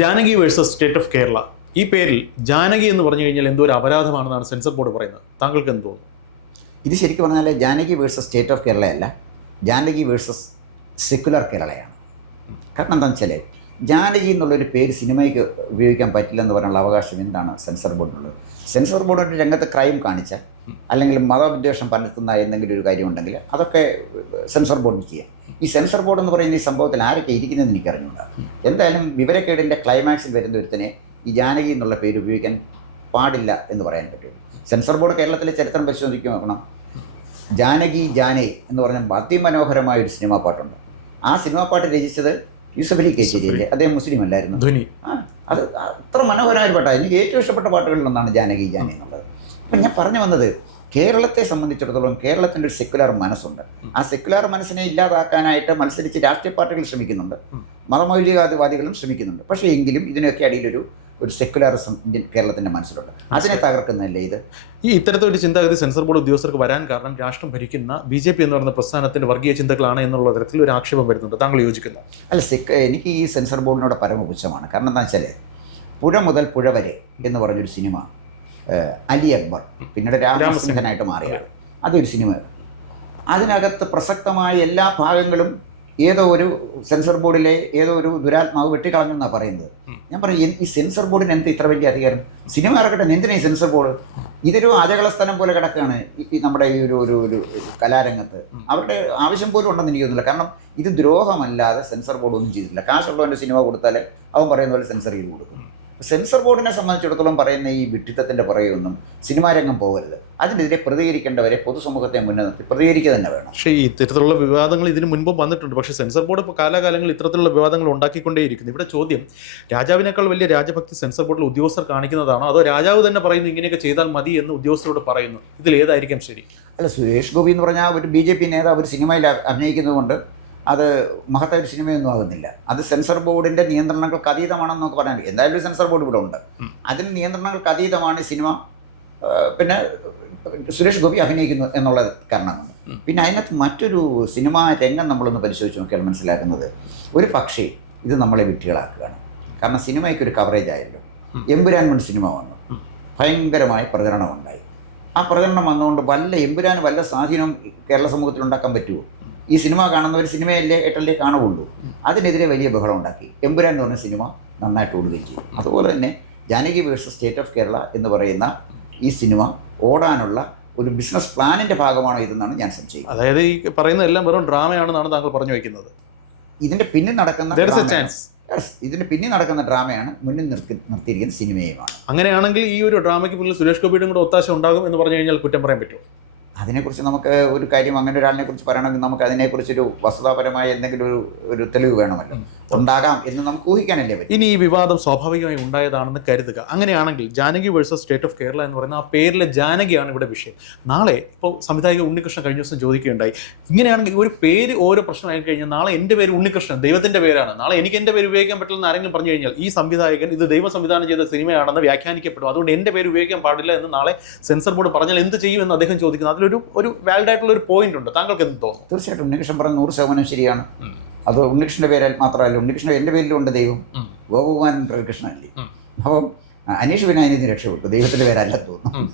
Janaki versus State of Kerala. ഈ പേരിൽ ജാനകി എന്ന് പറഞ്ഞു കഴിഞ്ഞാൽ എന്തോ ഒരു അപരാധമാണെന്നാണ് സെൻസർ ബോർഡ് പറയുന്നത്. താങ്കൾക്ക് എന്ത് തോന്നുന്നു? ഇത് ശരിക്കും പറഞ്ഞാൽ ജാനകി വേഴ്സസ് സ്റ്റേറ്റ് ഓഫ് കേരളയല്ല ജാനകി വേഴ്സസ് സെക്യുലർ കേരളയാണ്. കാരണം എന്താണെന്ന് വെച്ചാൽ ജാനകി എന്നുള്ളൊരു പേര് സിനിമയ്ക്ക് ഉപയോഗിക്കാൻ പറ്റില്ല എന്ന് പറയാനുള്ള അവകാശം എന്താണ് സെൻസർ ബോർഡിനുള്ളത്? സെൻസർ ബോർഡ് ഒരു രംഗത്ത് ക്രൈം കാണിച്ച അല്ലെങ്കിൽ മതവിദ്വേഷം പരത്തുന്ന എന്തെങ്കിലും ഒരു കാര്യം ഉണ്ടെങ്കിൽ അതൊക്കെ സെൻസർ ബോർഡിന് ചെയ്യാം. ഈ സെൻസർ ബോർഡ് എന്ന് പറയുന്ന ഈ സംഭവത്തിൽ ആരൊക്കെ ഇരിക്കുന്നതെന്ന് എനിക്ക് അറിഞ്ഞൂടാ എന്തായാലും വിവരക്കേടിന്റെ ക്ലൈമാക്സിൽ വരുന്ന ഒരുത്തനെ ഈ ജാനകി എന്നുള്ള പേര് ഉപയോഗിക്കാൻ പാടില്ല എന്ന് പറയാൻ പറ്റും സെൻസർ ബോർഡ് കേരളത്തിലെ ചരിത്രം പരിശോധിക്കും നോക്കണം. ജാനകി ജാനേ എന്ന് പറഞ്ഞ അതിമനോഹരമായ ഒരു സിനിമാ പാട്ടുണ്ട്. ആ സിനിമാ പാട്ട് രചിച്ചത് യൂസഫ് അലി കേച്ചേരിയിലെ അദ്ദേഹം മുസ്ലിം അല്ലായിരുന്നു. ധ്വനി അത് അത്ര മനോഹരമായ പാട്ടാണ് എനിക്ക് ഏറ്റവും ഇഷ്ടപ്പെട്ട പാട്ടുകളിൽ ഒന്നാണ് ജാനകി ജാനി എന്നുള്ളത്. അപ്പം ഞാൻ പറഞ്ഞു വന്നത് കേരളത്തെ സംബന്ധിച്ചിടത്തോളം കേരളത്തിന്റെ ഒരു സെക്കുലർ മനസ്സുണ്ട്. ആ സെക്കുലർ മനസ്സിനെ ഇല്ലാതാക്കാനായിട്ട് മത്സരിച്ച് രാഷ്ട്രീയ പാർട്ടികൾ ശ്രമിക്കുന്നുണ്ട്. മതമൗലികവാദികളും ശ്രമിക്കുന്നുണ്ട്. പക്ഷേ എങ്കിലും ഇതിനൊക്കെ അടിയിലൊരു ഒരു സെക്യുലറിസം ഇന്ത്യൻ കേരളത്തിന്റെ മനസ്സിലുണ്ട്. അതിനെ തകർക്കുന്നതല്ലേ ഇത്? ഈ ഇത്തരത്തിലൊരു ചിന്താഗതി സെൻസർ ബോർഡ് ഉദ്യോഗസ്ഥർക്ക് വരാൻ കാരണം രാഷ്ട്രം ഭരിക്കുന്ന ബി ജെ പി എന്ന് പറയുന്ന പ്രസ്ഥാനത്തിന്റെ വർഗീയ ചിന്തകളാണ് എന്നുള്ള തരത്തിൽ ഒരു ആക്ഷേപം വരുന്നുണ്ട്. താങ്കൾ യോജിക്കുന്നു? അല്ല സെക് എനിക്ക് ഈ സെൻസർ ബോർഡിനോട് പരമപുച്ഛമാണ്. കാരണം എന്താ വെച്ചാൽ പുഴ മുതൽ പുഴ വരെ എന്ന് പറഞ്ഞൊരു സിനിമ അലി അക്ബർ പിന്നീട് രാമസിംഹനായിട്ട് മാറിയാണ് അതൊരു സിനിമ അതിനകത്ത് പ്രസക്തമായ എല്ലാ ഭാഗങ്ങളും ഏതോ ഒരു സെൻസർ ബോർഡിലെ ഏതോ ഒരു ദുരാത്മാവ് വെട്ടിക്കളഞ്ഞു എന്നാണ് പറയുന്നത് ഞാൻ പറയും ഈ സെൻസർ ബോർഡിന് എന്ത് ഇത്ര വലിയ അധികാരം? സിനിമ ഇറക്കട്ടെ എന്തിനാ ഈ സെൻസർ ബോർഡ്? ഇതൊരു അജകള സ്ഥലം പോലെ കിടക്കുകയാണ് ഈ നമ്മുടെ ഈ ഒരു ഒരു ഒരു കലാരംഗത്ത്. അവരുടെ ആവശ്യം പോലും ഉണ്ടെന്ന് എനിക്ക് തോന്നുന്നില്ല. കാരണം ഇത് ദ്രോഹമല്ലാതെ സെൻസർ ബോർഡ് ഒന്നും ചെയ്തിട്ടില്ല. കാശുള്ളവന്റെ സിനിമ കൊടുത്താൽ അവൻ പറയുന്ന പോലെ സെൻസർ ചെയ്ത് കൊടുക്കും. സെൻസർ ബോർഡിനെ സംബന്ധിച്ചിടത്തോളം പറയുന്ന ഈ വിഡ്ഢിത്തത്തിന്റെ പുറകെയൊന്നും സിനിമാ രംഗം പോകരുത്. അതിനെതിരെ പ്രതികരിക്കേണ്ടവരെ പൊതുസമൂഹത്തെ മുന്നിൽ നിർത്തി. പ്രതികരിക്കുക തന്നെ വേണം. പക്ഷേ ഈ ഇത്തരത്തിലുള്ള വിവാദങ്ങൾ ഇതിന് മുൻപ് വന്നിട്ടുണ്ട്. പക്ഷേ സെൻസർ ബോർഡ് ഇപ്പോൾ കാലാകാലങ്ങളിൽ ഇത്തരത്തിലുള്ള വിവാദങ്ങൾ ഉണ്ടാക്കിക്കൊണ്ടേയിരിക്കുന്നു. ഇവിടെ ചോദ്യം രാജാവിനേക്കാൾ വലിയ രാജഭക്തി സെൻസർ ബോർഡിൽ ഉദ്യോഗസ്ഥർ കാണിക്കുന്നതാണോ? അതോ രാജാവ് തന്നെ പറയുന്നു ഇങ്ങനെയൊക്കെ ചെയ്താൽ മതി എന്ന് ഉദ്യോഗസ്ഥരോട് പറയുന്നു? ഇതിൽ ഏതായിരിക്കും ശരി? അല്ല സുരേഷ് ഗോപി എന്ന് പറഞ്ഞാൽ ഒരു ബി ജെ പി നേതാവ് ഒരു സിനിമയിൽ അഭിനയിക്കുന്നതുകൊണ്ട് അത് മഹത്തായ ഒരു സിനിമയൊന്നും ആകുന്നില്ല. അത് സെൻസർ ബോർഡിന്റെ നിയന്ത്രണങ്ങൾക്ക് അതീതമാണെന്ന് നമുക്ക് പറയാൻ. എന്തായാലും സെൻസർ ബോർഡ് ഇവിടെ ഉണ്ട്. അതിന് നിയന്ത്രണങ്ങൾക്ക് അതീതമാണ് സിനിമ പിന്നെ സുരേഷ് ഗോപി അഭിനയിക്കുന്നു എന്നുള്ള കാരണം പിന്നെ അതിനകത്ത് മറ്റൊരു സിനിമാ രംഗം നമ്മളൊന്ന് പരിശോധിച്ച് നോക്കിയാൽ മനസ്സിലാക്കുന്നത് ഒരു പക്ഷേ ഇത് നമ്മളെ വിട്ടികളാക്കുകയാണ് കാരണം സിനിമയ്ക്ക് ഒരു കവറേജ് ആയല്ലോ. എമ്പുരാൻ മുൻ സിനിമ വന്നു. ഭയങ്കരമായ പ്രചരണം ഉണ്ടായി. ആ പ്രചരണം വന്നുകൊണ്ട് വല്ല എമ്പുരാൻ വല്ല സ്വാധീനം കേരള സമൂഹത്തിൽ ഉണ്ടാക്കാൻ പറ്റുമോ? ഈ സിനിമ കാണുന്നവർ സിനിമയല്ലേ ഏട്ടല്ലേ കാണുകയുള്ളൂ. അതിനെതിരെ വലിയ ബഹളം ഉണ്ടാക്കി. എമ്പുരാൻ എന്ന് പറഞ്ഞ സിനിമ നന്നായിട്ട് ഓടുകയും ചെയ്യും അതുപോലെ തന്നെ Janaki versus State of Kerala എന്ന് പറയുന്ന ഈ സിനിമ ഓടാനുള്ള ഒരു ബിസിനസ് പ്ലാനിന്റെ ഭാഗമാണോ ഇതെന്നാണ് ഞാൻ സംശയിക്കുന്നത്. അതായത് ഈ പറയുന്ന എല്ലാം വെറും ഡ്രാമയാണെന്നാണ് താങ്കൾ പറഞ്ഞു വയ്ക്കുന്നത്. ഇതിന്റെ പിന്നിൽ നടക്കുന്ന ചാൻസ് ഇതിന് പിന്നിൽ നടക്കുന്ന ഡ്രാമയാണ് മുന്നിൽ നിർത്തി നിർത്തിയിരിക്കുന്ന സിനിമയുമാണ്. അങ്ങനെയാണെങ്കിൽ ഈ ഒരു ഡ്രാമയ്ക്ക് മുന്നിൽ സുരേഷ് ഗോപിയുടെ കൂടെ ഒത്താശ ഉണ്ടാകും എന്ന് പറഞ്ഞു കഴിഞ്ഞാൽ കുറ്റം പറയാൻ പറ്റുമോ? അതിനെക്കുറിച്ച് നമുക്ക് ഒരു കാര്യം അങ്ങനെ ഒരാളിനെ കുറിച്ച് പറയണമെങ്കിൽ നമുക്ക് അതിനെക്കുറിച്ചൊരു വസ്തുതാപരമായ എന്തെങ്കിലും ഒരു ഒരു തെളിവ് വേണമല്ലോ. ഉണ്ടാകാം എന്ന് നമുക്ക് ഊഹിക്കാനല്ലേ പറ്റും. ഇനി ഈ വിവാദം സ്വാഭാവികമായി ഉണ്ടായതാണെന്ന് കരുതുക. അങ്ങനെയാണെങ്കിൽ Janaki versus State of Kerala എന്ന് പറയുന്ന ആ പേരിലെ ജാനകിയാണ് ഇവിടെ വിഷയം. നാളെ ഇപ്പോൾ സംവിധായക ഉണ്ണികൃഷ്ണൻ കഴിഞ്ഞ ദിവസം ചോദിക്കുകയുണ്ടായി. ഇങ്ങനെയാണെങ്കിൽ ഒരു പേര് ഓരോ പ്രശ്നമായി കഴിഞ്ഞാൽ നാളെ എന്റെ പേര് ഉണ്ണികൃഷ്ണൻ ദൈവത്തിന്റെ പേരാണ്. നാളെ എനിക്ക് എന്റെ പേര് ഉപയോഗിക്കാൻ പറ്റില്ലെന്ന് ആരെങ്കിലും പറഞ്ഞു കഴിഞ്ഞാൽ ഈ സംവിധായകൻ ഇത് ദൈവ സംവിധാനം ചെയ്ത സിനിമയാണെന്ന് വ്യാഖ്യാനിക്കപ്പെടും. അതുകൊണ്ട് എന്റെ പേര് ഉപയോഗിക്കാൻ പാടില്ല എന്ന് നാളെ സെൻസർ ബോർഡ് പറഞ്ഞാൽ എന്ത് ചെയ്യുമെന്ന് അദ്ദേഹം ചോദിക്കുന്നു. അതിലൊരു ഒരു ഒരു വാലിഡ് ആയിട്ടുള്ള ഒരു പോയിന്റ് ഉണ്ട്. താങ്കൾക്ക് എന്ത് തോന്നുന്നു? തീർച്ചയായിട്ടും ഉണ്ണികൃഷ്ണൻ പറഞ്ഞ നൂറ് ശതമാനം ശരിയാണ്. അത് ഉണ്ണികൃഷ്ണന്റെ പേരാൽ മാത്രമല്ല ഉണ്ണികൃഷ്ണൻ എന്റെ പേരിലുണ്ട് ദൈവം. ഉം. ഗോപകുമാരൻ കൃഷ്ണനല്ലേ അല്ലേ അപ്പം അനീഷ് അനീഷ് വിനായനിധി രക്ഷപ്പെട്ടു. ദൈവത്തിന്റെ പേരല്ല തോന്നുന്നു.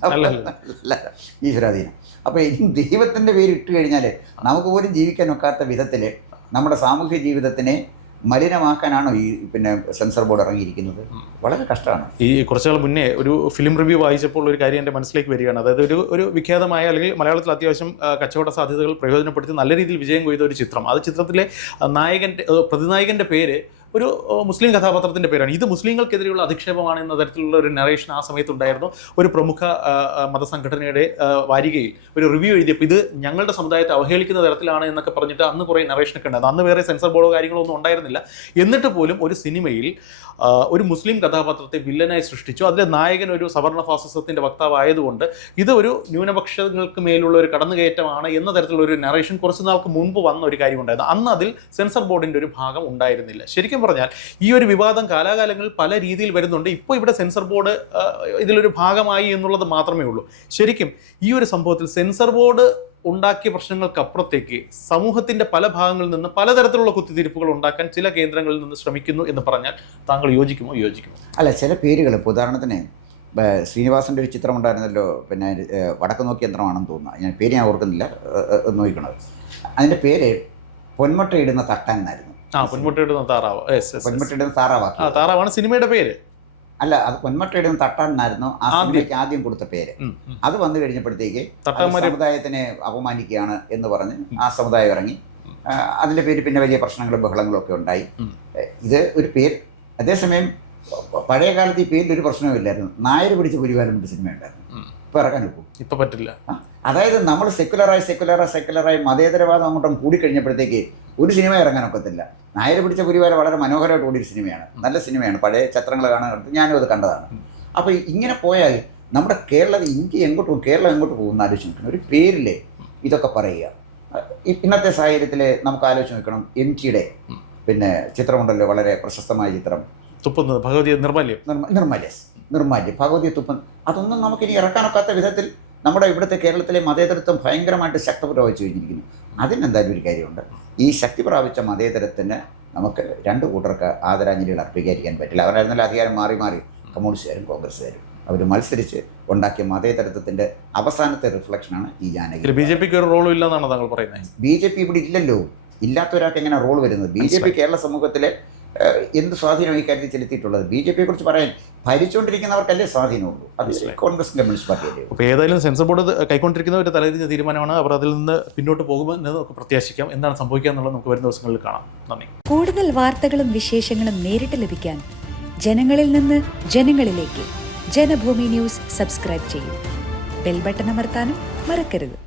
ഈശ്വരാധീനം. അപ്പോൾ ഇനി ദൈവത്തിന്റെ പേര് ഇട്ട് കഴിഞ്ഞാൽ നമുക്ക് പോലും ജീവിക്കാൻ ഒക്കാത്ത വിധത്തിൽ നമ്മുടെ സാമൂഹ്യ ജീവിതത്തിനെ മലിനമാക്കാനാണോ ഈ പിന്നെ സെൻസർ ബോർഡ് ഇറങ്ങിയിരിക്കുന്നത്? വളരെ കഷ്ടമാണ്. ഈ കുറച്ചുനാൾ മുന്നേ ഒരു ഫിലിം റിവ്യൂ വായിച്ചപ്പോൾ ഒരു കാര്യം എന്റെ മനസ്സിലേക്ക് വരികയാണ്. അതായത് ഒരു ഒരു വിഖ്യാതമായ അല്ലെങ്കിൽ മലയാളത്തിൽ അത്യാവശ്യം കച്ചവട സാധ്യതകൾ പ്രയോജനപ്പെടുത്തി നല്ല രീതിയിൽ വിജയം കൊയ്ത ഒരു ചിത്രം. ആ ചിത്രത്തിലെ നായകന്റെ പ്രതിനായകന്റെ പേര് ഒരു മുസ്ലിം കഥാപാത്രത്തിന്റെ പേരാണ്. ഇത് മുസ്ലിങ്ങൾക്കെതിരെയുള്ള അധിക്ഷേപമാണ് എന്ന തരത്തിലുള്ള ഒരു നറേഷൻ ആ സമയത്തുണ്ടായിരുന്നു. ഒരു പ്രമുഖ മതസംഘടനയുടെ വാരികയിൽ ഒരു റിവ്യൂ എഴുതിയപ്പോൾ ഇത് ഞങ്ങളുടെ സമുദായത്തെ അവഹേളിക്കുന്ന തരത്തിലാണ് എന്നൊക്കെ പറഞ്ഞിട്ട് അന്ന് കുറേ നറേഷനൊക്കെ ഉണ്ടായിരുന്നു അന്ന് വേറെ സെൻസർ ബോർഡോ കാര്യങ്ങളോ ഒന്നും ഉണ്ടായിരുന്നില്ല. എന്നിട്ട് പോലും ഒരു സിനിമയിൽ ഒരു മുസ്ലിം കഥാപാത്രത്തെ വില്ലനായി സൃഷ്ടിച്ചു. അതിലെ നായകൻ ഒരു സവർണ ഫാസിസത്തിന്റെ വക്താവായതുകൊണ്ട് ഇത് ഒരു ന്യൂനപക്ഷങ്ങൾക്ക് മേലുള്ള ഒരു കടന്നുകയറ്റമാണ് എന്ന തരത്തിലുള്ള ഒരു നറേഷൻ കുറച്ച് നാൾക്ക് മുൻപ് വന്ന ഒരു കാര്യമുണ്ടായിരുന്നു. അന്ന് അതിൽ സെൻസർ ബോർഡിന്റെ ഒരു ഭാഗം ഉണ്ടായിരുന്നില്ല. ശരിക്കും പറഞ്ഞാൽ ഈ ഒരു വിവാദം കാലാകാലങ്ങളിൽ പല രീതിയിൽ വരുന്നുണ്ട്. ഇപ്പോൾ ഇവിടെ സെൻസർ ബോർഡ് ഇതിലൊരു ഭാഗമായി എന്നുള്ളത് മാത്രമേ ഉള്ളൂ. ശരിക്കും ഈ ഒരു സംഭവത്തിൽ സെൻസർ ബോർഡ് ഉണ്ടാക്കിയ പ്രശ്നങ്ങൾക്കപ്പുറത്തേക്ക് സമൂഹത്തിന്റെ പല ഭാഗങ്ങളിൽ നിന്ന് പലതരത്തിലുള്ള കുത്തിത്തിരിപ്പുകൾ ഉണ്ടാക്കാൻ ചില കേന്ദ്രങ്ങളിൽ നിന്ന് ശ്രമിക്കുന്നു എന്ന് പറഞ്ഞാൽ താങ്കൾ യോജിക്കുമോ? യോജിക്കുമോ? അല്ല ചില പേരുകൾ ഇപ്പോൾ ഉദാഹരണത്തിന് ശ്രീനിവാസന്റെ ഒരു ചിത്രം ഉണ്ടായിരുന്നല്ലോ പിന്നെ വടക്ക് നോക്കി യന്ത്രമാണെന്ന് തോന്നുന്നു. ഞാൻ പേര് ഞാൻ ഓർക്കുന്നില്ല നോക്കിക്കണത് അതിന്റെ പേര് പൊന്മുട്ടയിടുന്ന തട്ടാൻ എന്നായിരുന്നു. ആ പൊന്മുട്ടയുടെ താറാവ്. യെസ് യെസ് ആ താറാവാണ് സിനിമയുടെ പേര്. അല്ല അത് പൊന്മട്ടയുടെ തട്ടാൻ എന്നായിരുന്നു ആ. സിനിമയ്ക്ക് ആദ്യം കൊടുത്ത പേര്. അത് വന്നു കഴിഞ്ഞപ്പോഴത്തേക്ക് സമുദായത്തിനെ അപമാനിക്കുകയാണ് എന്ന് പറഞ്ഞ് ആ സമുദായം ഇറങ്ങി. അതിന്റെ അതിന്റെ പേര് പിന്നെ വലിയ പ്രശ്നങ്ങളും ബഹളങ്ങളും ഒക്കെ ഉണ്ടായി. ഇത് ഒരു പേര്. അതേസമയം പഴയ കാലത്ത് ഈ പേരിൽ ഒരു പ്രശ്നവുമില്ലായിരുന്നു നായർ പിടിച്ച പുരിവാരം ഒരു സിനിമ ഉണ്ടായിരുന്നു. ഇപ്പൊ ഇറക്കാൻ ഒക്കും. ഇപ്പൊ പറ്റില്ല. അതായത് നമ്മൾ സെക്കുലറായി സെക്കുലറായി സെക്കുലറായി മതേതരവാദം അങ്ങോട്ടും കൂടിക്കഴിഞ്ഞപ്പോഴത്തേക്ക് ഒരു സിനിമ ഇറങ്ങാൻ ഒക്കത്തില്ല. നായർ പിടിച്ച പുരിവാരം വളരെ മനോഹരമായിട്ട് കൂടിയൊരു സിനിമയാണ്. നല്ല സിനിമയാണ്. പഴയ ചിത്രങ്ങൾ കാണാൻ ഞാനും അത് കണ്ടതാണ്. അപ്പോൾ ഇങ്ങനെ പോയാൽ നമ്മുടെ കേരളം ഇന്ത്യ എങ്ങോട്ട് പോകും? കേരളം എങ്ങോട്ട് പോകും ആലോചിച്ച് നോക്കണം ഒരു പേരിലെ ഇതൊക്കെ പറയുക. ഇന്നത്തെ സാഹചര്യത്തിൽ നമുക്ക് ആലോചിച്ച് നോക്കണം എം ടിയുടെ പിന്നെ ചിത്രമുണ്ടല്ലോ വളരെ പ്രശസ്തമായ ചിത്രം. തുപ്പുന്നത് ഭഗവതി നിർമ്മല്യം നിർമ്മ നിർമ്മല്യസ് നിർമ്മാല്യം ഭഗവതി തുപ്പൻ അതൊന്നും നമുക്കിനി ഇറക്കാനൊക്കാത്ത വിധത്തിൽ നമ്മുടെ ഇവിടുത്തെ കേരളത്തിലെ മതേതരത്വം ഭയങ്കരമായിട്ട് ശക്തപ്രവഹിച്ചു കഴിഞ്ഞിരിക്കുന്നു. അതിനെന്തായാലും ഒരു കാര്യമുണ്ട്. ഈ ശക്തി പ്രാപിച്ച മതേതരത്തിന് നമുക്ക് രണ്ട് കൂട്ടർക്ക് ആദരാഞ്ജലികൾ അർപ്പിക്കാതിരിക്കാൻ പറ്റില്ല. അവരായിരുന്നല്ലോ അധികാരം മാറി മാറി കമ്മ്യൂണിസ്റ്റുകാരും കോൺഗ്രസ്സുകാരും. അവർ മത്സരിച്ച് ഉണ്ടാക്കിയ മതേതരത്വത്തിന്റെ അവസാനത്തെ റിഫ്ലക്ഷനാണ് ഈ ജാനകി. ബി ജെ പിക്ക് ഒരു റോളും ഇല്ലെന്നാണ് താങ്കൾ പറയുന്നത്. ബി ജെ പി ഇവിടെ ഇല്ലല്ലോ. ഇല്ലാത്ത ഒരാൾക്ക് എങ്ങനെ റോൾ വരുന്നത് ബി ജെ പി കേരള സമൂഹത്തിലെ എന്ത് സ്വാധീനം ഈ കാര്യത്തിൽ ചെലുത്തിയിട്ടുള്ളത്? ബി ജെ പിയെ കുറിച്ച് പറയാൻ ഭരിച്ചുകൊണ്ടിരിക്കുന്നവർക്കല്ലേ സ്വാധീനമുള്ളൂ. അത് കോൺഗ്രസ് കമ്മ്യൂണിസ്റ്റ് പാർട്ടിയല്ലേ അപ്പോൾ ഏതായാലും സെൻസർ ബോർഡ് കൈക്കൊണ്ടിരിക്കുന്ന ഒരു തലതിരിഞ്ഞ തീരുമാനമാണ്. അവർ അതിൽ നിന്ന് പിന്നോട്ട് പോകുമെന്ന് നമുക്ക് പ്രത്യാശിക്കാം. എന്താണ് സംഭവിക്കുക എന്നുള്ളത് നമുക്ക് വരുന്ന ദിവസങ്ങളിൽ കാണാം. നന്ദി. കൂടുതൽ വാർത്തകളും വിശേഷങ്ങളും നേരിട്ട് ലഭിക്കാൻ ജനങ്ങളിൽ നിന്ന് ജനങ്ങളിലേക്ക് ജനഭൂമി ന്യൂസ് സബ്സ്ക്രൈബ് ചെയ്യും. ബെൽബട്ടൺ അമർത്താനും മറക്കരുത്.